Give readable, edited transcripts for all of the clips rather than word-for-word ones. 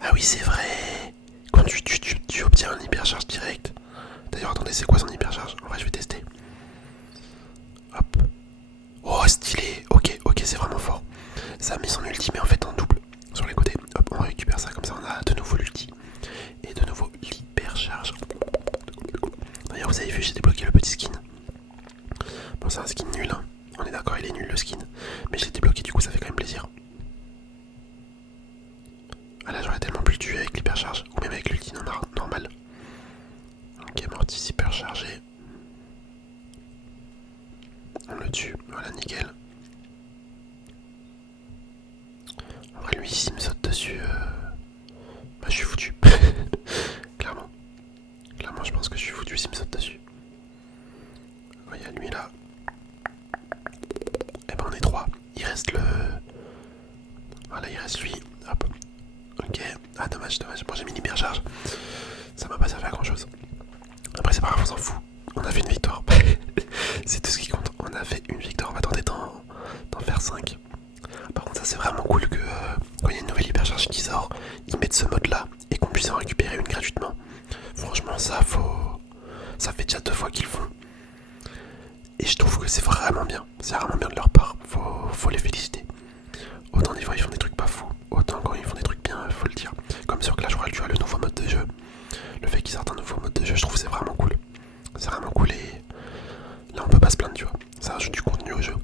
Ah oui, c'est vrai. Quand tu obtiens un hypercharge direct. D'ailleurs, attendez, c'est quoi son hypercharge? En vrai, je vais tester. Hop. Oh, stylé. Ok, ok, c'est vraiment fort. Ça a mis son ulti, mais en fait en double sur les côtés. Hop, on récupère ça, comme ça on a de nouveau l'ulti. Et de nouveau l'hypercharge. D'ailleurs, vous avez vu, j'ai débloqué le petit skin. Bon, c'est un skin nul, hein. On est d'accord, il est nul le skin. Mais je l'ai débloqué, du coup, ça fait quand même plaisir. Ah là, j'aurais tellement pu le tuer avec l'hypercharge. Ou même avec l'ulti normal. Ok, Mortis hyperchargé. On le tue, voilà, nickel. En vrai, lui, s'il me saute dessus, bah, je suis foutu. Clairement. Clairement, je pense que je suis foutu s'il me saute dessus. Il y a lui là. Et ben, on est trois. Il reste le. Voilà, il reste lui. Hop. Ok. Ah, dommage, dommage. Bon, j'ai mis l'hypercharge. Ça m'a pas servi à grand chose. Après, c'est pas grave, on s'en fout. On a fait une victoire. C'est tout ce qui compte. On a fait une victoire. On va tenter d'en faire 5. Par contre, ça, c'est vraiment cool que quand il y a une nouvelle hypercharge qui sort, ils mettent ce mode là et qu'on puisse en récupérer une gratuitement. Franchement, ça fait déjà 2 fois qu'ils le font. Et je trouve que c'est vraiment bien. C'est vraiment bien de leur part. Faut les féliciter. Autant des fois ils font des trucs pas fous, autant quand ils font des trucs bien, faut le dire. Comme sur Clash Royale, tu vois, le nouveau mode de jeu. Le fait qu'ils sortent un nouveau mode de jeu, je trouve que c'est vraiment cool. C'est vraiment cool et là on peut pas se plaindre, tu vois. Ça rajoute du contenu au jeu.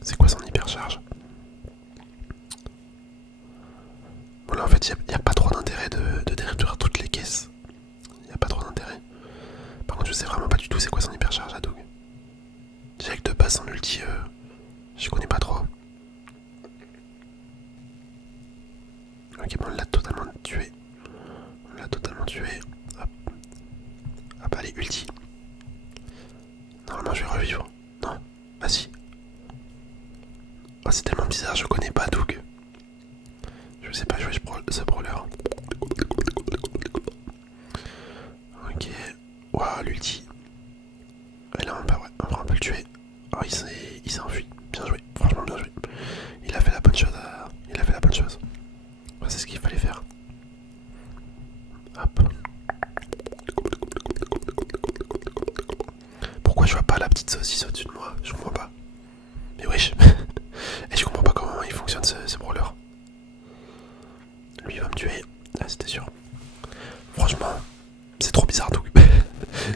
C'est quoi son hypercharge? Bon là en fait il y a pas trop d'intérêt de détruire toutes les caisses. Il y a pas trop d'intérêt. Par contre je sais vraiment pas du tout c'est quoi son hypercharge à Dog. Déjà que de base son ulti, je connais pas trop. Ok, bon, on l'a totalement tué. On l'a totalement tué. Hop. Hop, allez, ulti. Normalement, je vais revivre. Non, vas-y. Oh, c'est tellement bizarre, je connais pas Doug. Je sais pas jouer ce brawler. Ok. Waouh, l'ulti. Et là, on peut le tuer. Oh, il s'est enfui. Bien joué, franchement, bien joué. Il a fait la bonne chose. Il a fait la bonne chose. Ouais, c'est ce qu'il fallait faire. Hop. Pourquoi je vois pas la petite saucisse au-dessus de moi? Je comprends pas. Mais wesh. Et je comprends pas comment il fonctionne ce brawler. Lui il va me tuer. Ah, c'était sûr. Franchement, c'est trop bizarre tout.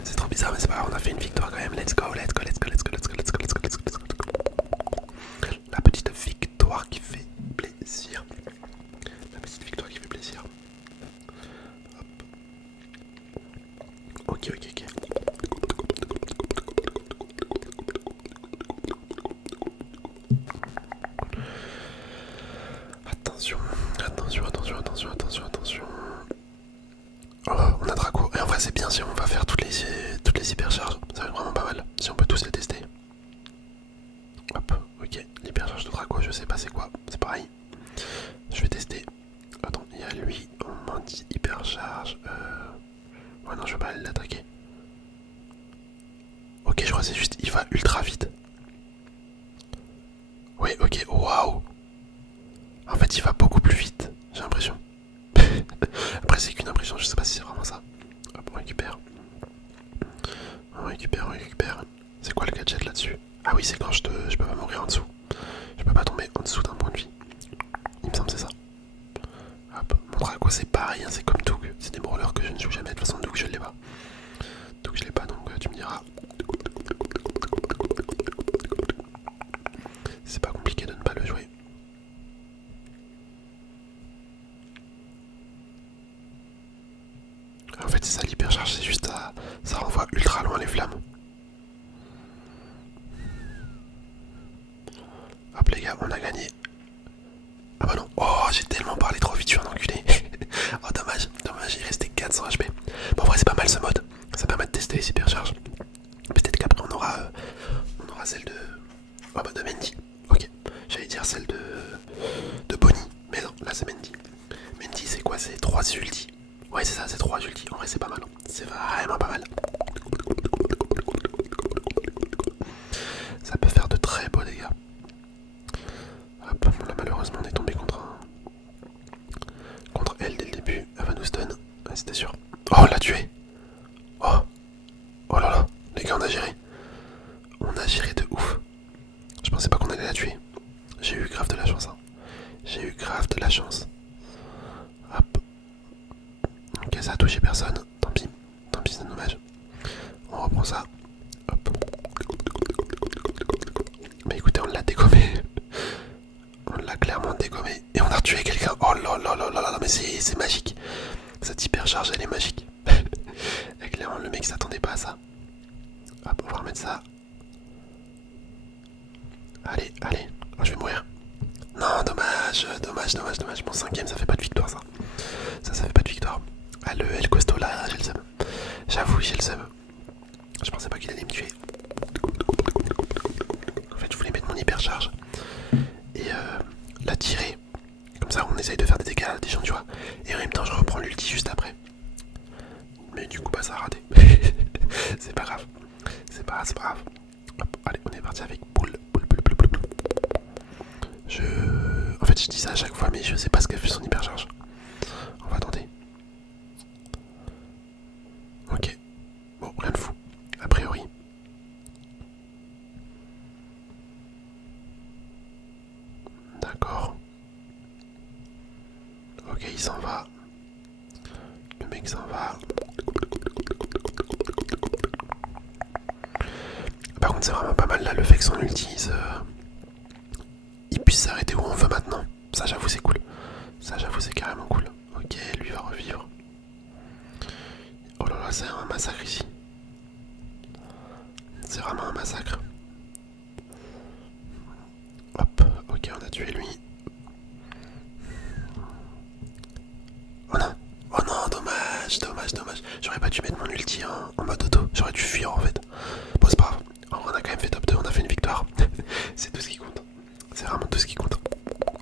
C'est trop bizarre, mais c'est pas grave, on a fait une victoire quand même. Let's go, let's go, let's go, let's go, let's go, let's go, let's go, let's go, let's go. La petite victoire qui fait plaisir. La petite victoire qui fait plaisir. Hop. Ok, ok, ok. Attention, attention, attention, attention, attention, attention. Oh, on a Draco. Et en vrai, c'est bien si on va faire toutes les hypercharges. Ça va être vraiment pas mal. Si on peut tous les tester. Hop, ok. L'hypercharge de Draco, je sais pas c'est quoi. C'est pareil. Je vais tester. Attends, il y a lui. On m'a dit hypercharge. Ouais, non, je vais pas aller l'attaquer. Ok, je crois que c'est juste. Il va ultra vite. Oui, ok. Waouh. En fait, il va beaucoup plus vite. J'ai l'impression. Après, c'est qu'une impression. Je sais pas si c'est vraiment ça. Hop, on récupère. On récupère, on récupère. C'est quoi le gadget là-dessus? Ah oui, c'est quand je peux pas mourir en dessous. Je peux pas tomber en dessous d'un point de vie. Il me semble que c'est ça. Hop, mon Draco c'est pareil, hein, c'est comme Doug. C'est des brawlers que je ne joue jamais. De toute façon, Doug je l'ai pas. Doug je l'ai pas, donc tu me diras. C'est pas compliqué de ne pas le jouer. En fait, c'est ça l'hypercharge, c'est juste ça renvoie ultra loin les flammes. Hop les gars, on a gagné. Ah bah non, oh j'ai tellement parlé trop vite, je suis un enculé. Oh dommage, dommage, il restait 400 HP. Bon en vrai c'est pas mal ce mode, ça permet de tester les hypercharges. Peut-être qu'après on aura celle de... Oh bah de Mendy, ok. J'allais dire celle de Bonnie, mais non, là c'est Mendy. Mendy c'est quoi? C'est 3 ultis. Ouais c'est ça, c'est 3 ultis, en vrai c'est pas mal. C'est vraiment pas mal. Ça peut faire de très beaux dégâts. Hop, là malheureusement on est tombé contre un Oh, on l'a tué. Oh, oh là là, les gars, on a géré. On a géré de ouf. Je pensais pas qu'on allait la tuer. J'ai eu grave de la chance. Hein. J'ai eu grave de la chance. Hop. Ok, ça a touché personne. Tant pis, c'est dommage. On reprend ça. Hop. Mais écoutez, on l'a dégommé. On l'a clairement dégommé. Et on a tué quelqu'un. Oh là là là là là, mais c'est magique. Cette hypercharge, elle est magique. Et clairement, le mec s'attendait pas à ça. Hop, on va remettre ça. Allez, allez. Oh, je vais mourir. Non, dommage. Mon cinquième, ça fait pas de victoire, ça. Ça fait pas de victoire. Ah, le El Costo, là, j'ai le seum. J'avoue, j'ai le seum. Je pensais pas qu'il allait me tuer. En fait, je voulais mettre mon hypercharge. Et la tirer. Comme ça, on essaye de faire des dégâts à des gens, tu vois. Et en même temps, je reprends l'ulti juste après. Mais du coup, bah, ça a raté. C'est pas grave. C'est pas grave. Hop, allez, on est parti avec boule. En fait, je dis ça à chaque fois, mais je sais pas ce qu'a fait son hypercharge. On va tenter. Ok. Bon, rien de fou. A priori. D'accord. Ok, il s'en va. Le mec s'en va. Par contre, c'est vraiment pas mal là le fait que son ulti il puisse s'arrêter où on veut maintenant. Ça, j'avoue, c'est cool. Ça, j'avoue, c'est carrément cool. Ok, lui va revivre. Oh là là, c'est un massacre ici. C'est vraiment un massacre. Hop, ok, on a tué lui. Oh non, dommage. J'aurais pas dû mettre mon ulti en mode auto. J'aurais dû fuir en fait. Bon, c'est pas grave. On a quand même fait top 2, on a fait une victoire. C'est tout ce qui compte. C'est vraiment tout ce qui compte.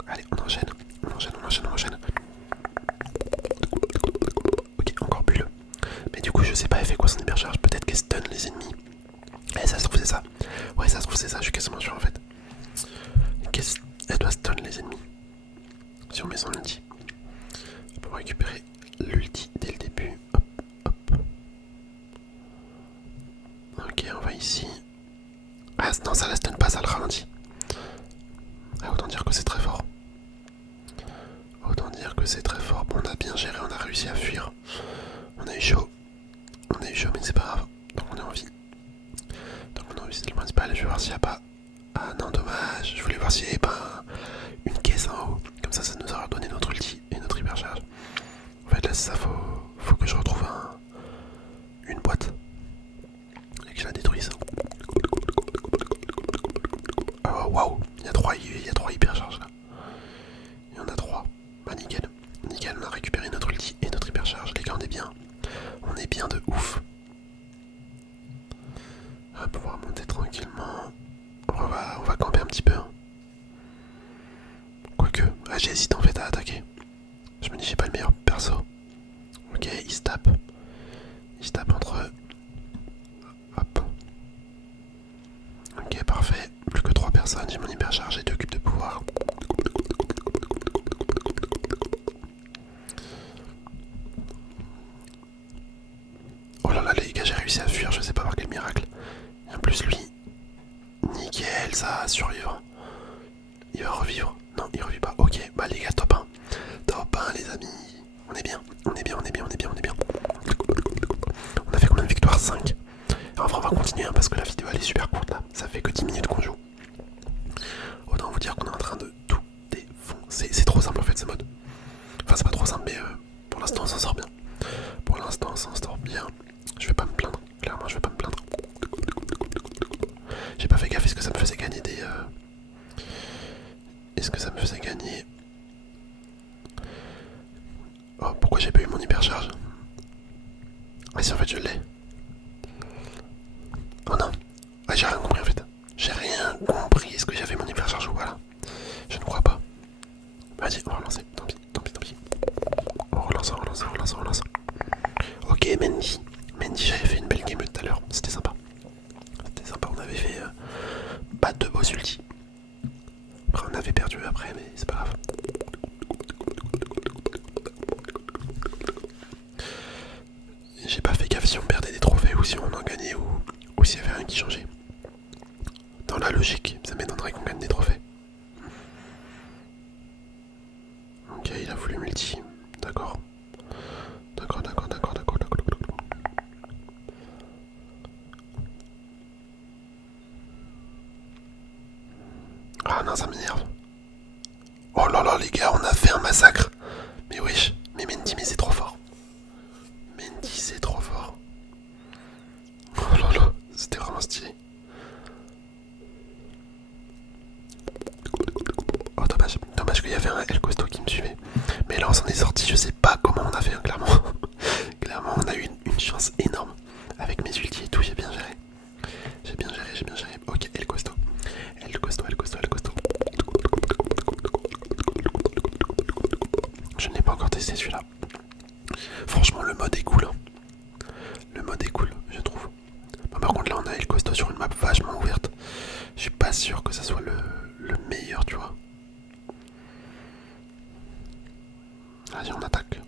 Allez, on enchaîne. Ok, encore bulle. Mais du coup, je sais pas, elle fait quoi son hypercharge? Peut-être qu'elle stun les ennemis. Eh, ça se trouve, c'est ça. Ouais, ça se trouve, c'est ça. Je suis quasiment sûr en fait. Elle doit stun les ennemis. Si on met son ulti. On va récupérer l'ulti dès le début. Hop. Ok, on va ici. Ah non, ça la stun pas, ça le ralentit. Ah, autant dire que c'est très fort. Bon, on a bien géré, on a réussi à fuir. On a eu chaud, mais c'est pas grave. Donc on est en vie. C'est le principal. Je vais voir s'il n'y a pas. Ah non, dommage. Je voulais voir s'il n'y avait pas une caisse en haut. Comme ça, ça nous aura donné notre ulti et notre hypercharge. En fait, là, c'est ça, faut que je retrouve une boîte. Et que je la détruise. Oh, waouh, il y a 3 hypercharges là. Il y en a 3. Bah, nickel. On a récupéré notre ulti et notre hypercharge. Les gars, on est bien. On est bien de ouf. Hop, on va remonter tranquillement. On va camper un petit peu. Quoique, j'hésite en fait à attaquer. Je me dis, j'ai pas le meilleur perso. Ok, ils se tapent. Entre eux. Hop. Ok, parfait. Plus que 3 personnes. J'ai mon hypercharge et 2 cubes de pouvoir. Oh là là, les gars, j'ai réussi à fuir. Je sais pas par quel miracle. Et en plus, lui. Nickel, ça va survivre. Il va revivre. Non, il revit pas. Ok, bah les gars, top 1. Top 1, les amis. On est bien. On a fait combien de victoires? 5. Enfin, on va continuer parce que la vidéo elle est super courte là. Ça fait que 10 minutes qu'on joue. Autant vous dire qu'on est en train de tout défoncer. C'est trop simple en fait ce mode. Enfin, c'est pas trop simple, mais pour l'instant on s'en sort bien. Je vais pas me plaindre. Clairement, je vais pas me plaindre. J'ai pas fait gaffe. Est-ce que ça me faisait gagner des. Est-ce que ça me faisait gagner. Oh, pourquoi j'ai pas eu mon hypercharge? Ah, si en fait je l'ai. Oh non. Ah, j'ai rien compris en fait. J'ai rien compris. Est-ce que j'avais mon hypercharge ou voilà? Je ne crois pas. Vas-y, on va relancer. Tant pis. On relance. Ok, Mendy, j'avais fait une belle game tout à l'heure. C'était sympa. On avait fait pas de boss ulti. Après, on avait perdu après, mais c'est pas grave. s'il y avait rien qui changeait. Dans la logique, ça m'étonnerait qu'on gagne des trophées. Ok, il a voulu multi. D'accord. D'accord. Ah non, ça m'énerve. Oh là là, les gars, on a fait un massacre. Mais wesh, mais Mendy, mais c'est trop fort. Mendy, c'est trop fort. Oh là là, c'était vraiment stylé. Oh, dommage qu'il y avait un El Costo qui me suivait. Mais là, on s'en est sorti, je sais pas comment on a fait, hein, clairement. Clairement, on a eu une chance énorme. Avec mes ultis et tout, j'ai bien géré. J'ai bien géré. Ok, El Costo. Je ne l'ai pas encore testé celui-là. Franchement, le mode est cool. Hein. Le mode est cool, je trouve. Bon, par contre, là, on a El Costo sur une map vachement ouverte. Je suis pas sûr que ça soit le meilleur, tu vois. Vas-y, on attaque.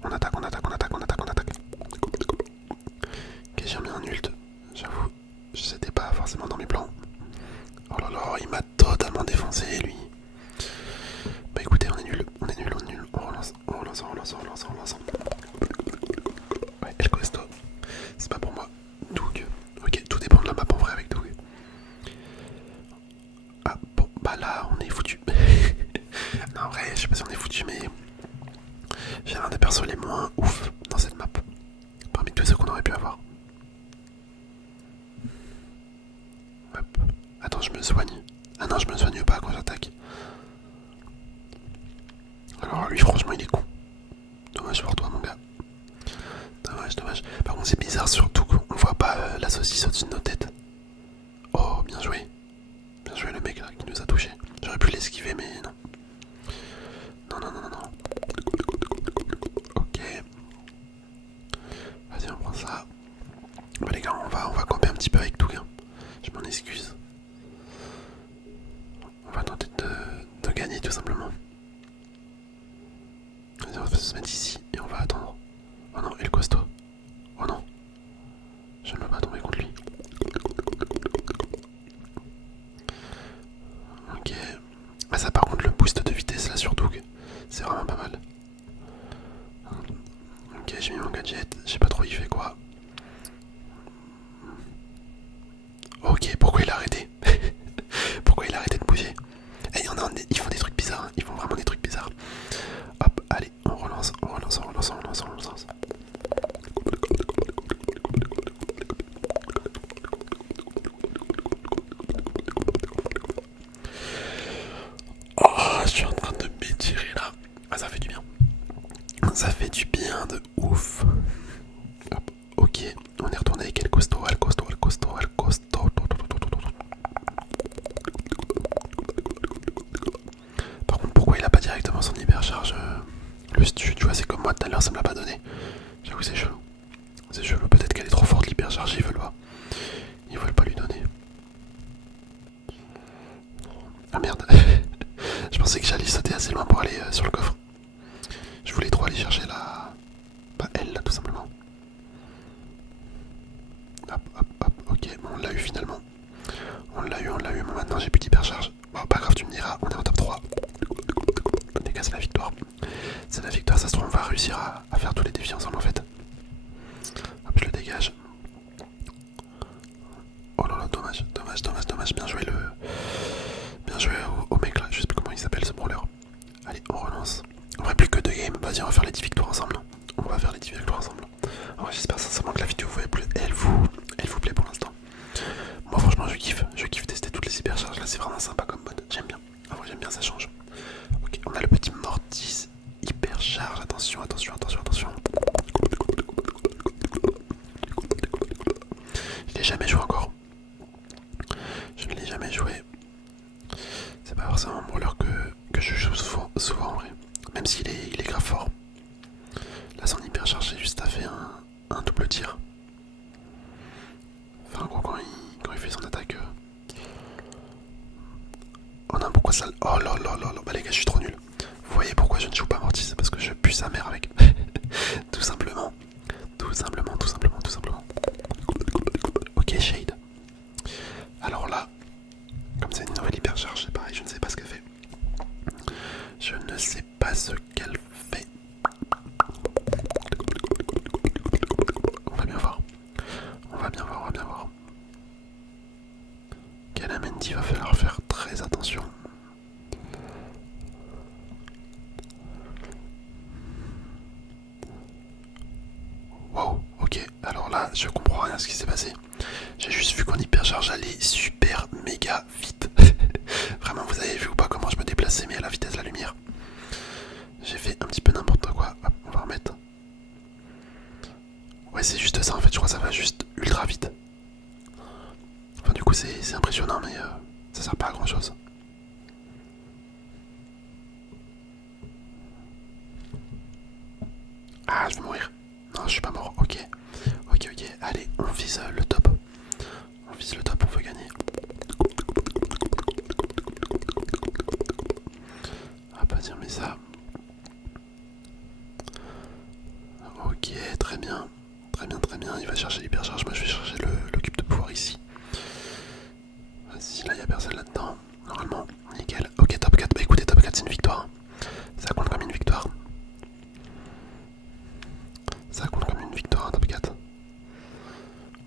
Ok, j'ai mis un ult. J'avoue, c'était pas forcément dans mes plans. Oh là là, il m'a totalement défoncé, lui. Bah écoutez, on est nul. On relance. Ouais, El Costo. C'est pas pour moi. Doug. Ok, tout dépend de la map en vrai avec Doug. Ah bon, bah là, on est foutu. Non, en vrai, je sais pas si on est foutu, mais j'ai l'un des persos les moins ouf dans cette map. Parmi tous ceux qu'on aurait pu avoir. Hop. Attends, je me soigne. Ah non, je me soigne pas quand j'attaque. Alors lui, franchement, il est con. Dommage pour toi, mon gars. Dommage. Par contre, c'est bizarre surtout qu'on voit pas la saucisse au-dessus de nos têtes. Oh, bien joué. Bien joué le mec là qui nous a touché. J'aurais pu l'esquiver, mais non. Non. Ok. Vas-y, on prend ça. Bah les gars, on va camper un petit peu avec tout, hein. Je m'en excuse. On va tenter de gagner tout simplement. Vas-y, on va se mettre ici et on va attendre. Oh non, El Costo. Oh non. Je ne veux pas tomber contre lui. Ok. Ah ça par contre le boost de vitesse là sur Doug, c'est vraiment pas mal. Ok, j'ai mis mon gadget, je sais pas trop il fait quoi. Ok, pourquoi il a arrêté? Pourquoi il a arrêté de bouger? Et ils font des trucs bizarres, hein. Ils font vraiment des trucs bizarres. Hop, allez, on relance. Oh, je suis en train de m'étirer là. Ah, ça fait du bien. Ça fait du bien de ouf. Hop, ok, on est retourné avec El Costo. Par contre, pourquoi il a pas directement son hypercharge le stu, tu vois, c'est comme moi tout à l'heure, ça me l'a pas donné. J'avoue, c'est chelou. C'est chelou, peut-être qu'elle est trop forte l'hypercharge, ils veulent pas. Ils veulent pas lui donner. Ah merde. Je pensais que j'allais sauter assez loin pour aller sur le coffre. Je voulais trop aller chercher la... Bah elle là tout simplement. Hop, ok, bon, on l'a eu finalement. On l'a eu, bon, maintenant j'ai plus d'hypercharge. Bon, pas grave, tu me diras, on est en top 3. Les gars, c'est la victoire. C'est la victoire, ça se trouve, on va réussir à faire tous les défis ensemble en fait. Hop, je le dégage. Oh là là, dommage. Bien joué au mec là, je sais plus comment il s'appelle ce brawler. Allez, on relance. On va plus que 2 games, vas-y, on va faire les 10 victoires ensemble. On va faire les 10 victoires ensemble. Alors j'espère sincèrement que la vidéo elle vous plaît pour l'instant. Moi franchement je kiffe tester toutes les hypercharges là, c'est vraiment sympa comme mode, j'aime bien. Ah ouais, j'aime bien, ça change. Ok, on a le petit Mortis hypercharge, attention. Je l'ai jamais joué encore. Je ne l'ai jamais joué. C'est pas forcément un brawler que je joue souvent en vrai. Même s'il est grave fort. Là son hypercharge c'est juste à faire un double tir. Enfin en gros quand il fait son attaque. Oh non, pourquoi ça... Oh là là. Bah les gars, je suis trop nul. Vous voyez pourquoi je ne joue pas Mortis? Parce que je pue sa mère avec. Tout simplement. Ok, Shade. ne sais pas ce qu'elle fait. On va bien voir. On va bien voir, on va bien voir. Kelamendi va falloir faire très attention. Wow, ok. Alors là, je comprends rien à ce qui s'est passé. J'ai juste vu qu'en hypercharge allait super méga vite. Vraiment, vous avez vu ou pas comment je me déplaçais, mais à la vitesse de la lumière. J'ai fait un petit peu n'importe quoi. Hop, on va remettre. Ouais, c'est juste ça en fait. Je crois que ça va juste ultra vite. Enfin, du coup, c'est impressionnant, mais ça sert pas à grand chose. Ah, je vais mourir. Non, je suis pas mort. Ok. Ok, ok. Allez, on vise le top. On vise le top, on veut gagner. Ah, pas dire, mais ça. Ok, très bien. Très bien, très bien. Il va chercher l'hypercharge. Moi, je vais chercher le cube de pouvoir ici. Vas-y, là, il n'y a personne là-dedans. Normalement, nickel. Ok, top 4. Bah écoutez, top 4, c'est une victoire. Ça compte comme une victoire. Ça compte comme une victoire, top 4.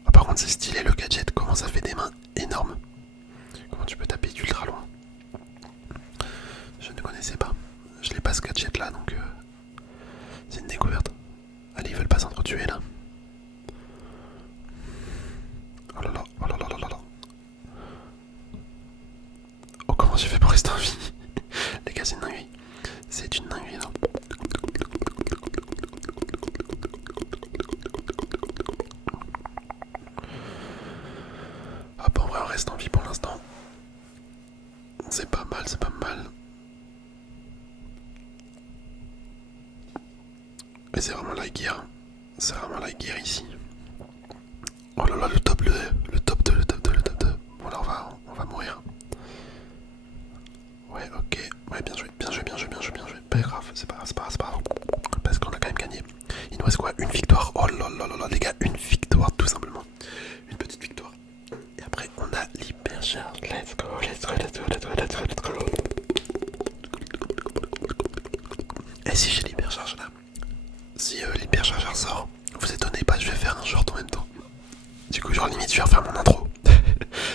Ah, par contre, c'est stylé le gadget. Comment ça fait des mains énormes. Comment tu peux taper d'ultra loin. Je ne connaissais pas. Je l'ai pas ce gadget là, donc c'est une découverte. Allez, ils veulent pas s'entretuer là. Oh là là, oh là là là là là. Oh, comment j'ai fait pour rester en vie. Les gars, c'est une dinguerie. C'est une dinguerie là. Hop, en vrai, on reste en vie pour l'instant. C'est pas mal, c'est pas mal. Mais c'est vraiment la guerre. C'est vraiment la guerre ici. Oh là là, le top 2, le top 2, le top 2, le top 2. Bon là, on va mourir. Ouais, ok. Ouais, bien joué, bien joué, bien joué, bien joué, bien joué. Pas grave, c'est pas grave, c'est pas grave, c'est pas grave. Parce qu'on a quand même gagné. Il nous reste quoi? Une victoire. Oh là là là là, les gars, une victoire, tout simplement. Une petite victoire. Et après, on a l'hypercharge. Let's go, let's go, let's go, let's go, let's go, let's go. Et si j'ai l'hypercharge là, si l'hyperchargeur sort, vous étonnez pas, je vais faire un short en même temps. Du coup, genre limite, je vais refaire mon intro.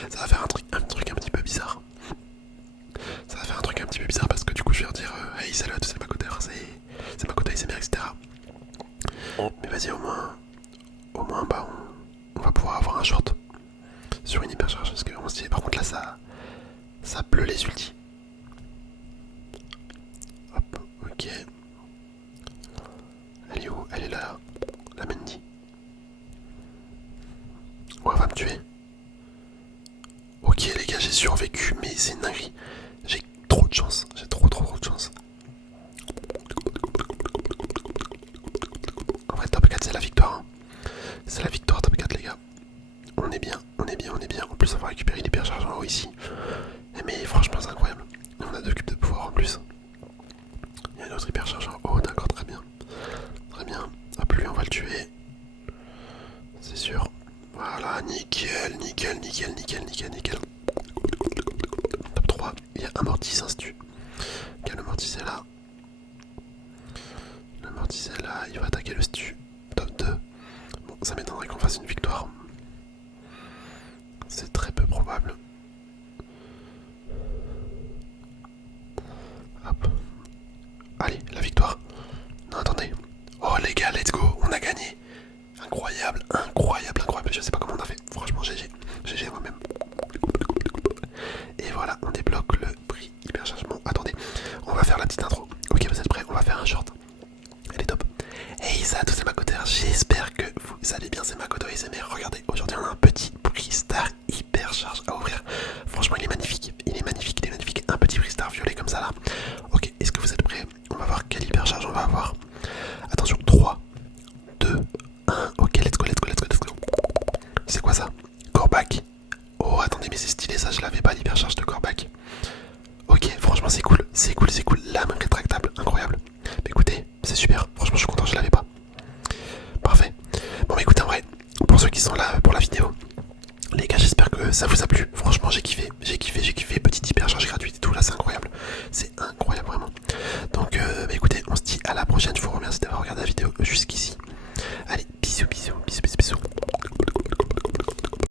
Ça va faire un truc un petit peu bizarre. Ça va faire un truc un petit peu bizarre parce que du coup, je vais redire hey, salut à tous, c'est Makoter, c'est Makoter ASMR, etc. Mais vas-y, au moins, bah, on va pouvoir avoir un short sur une hypercharge parce qu'on se dit, par contre, là, ça pleut les ultis. Hop, ok. Elle est où? Elle est là, la Mendy. Ouais, elle va me tuer. Ok les gars, j'ai survécu, mais c'est une dinguerie. J'ai trop de chance, j'ai trop de chance. En vrai, top 4 c'est la victoire. Hein. C'est la victoire, top 4 les gars. On est bien, on est bien, on est bien. En plus, on va récupérer l'hypercharge en haut ici. Mais franchement, c'est incroyable. On a 2 cubes de pouvoir en plus. Il y a une autre hypercharge en haut, d'accord, très bien. Très bien. Hop, lui, on va le tuer. C'est sûr. Voilà, nickel, nickel, nickel, nickel, nickel, nickel. Top 3, il y a un mortis instu. Ok, le mortis est là. Le mortis est là, il va attaquer le stu.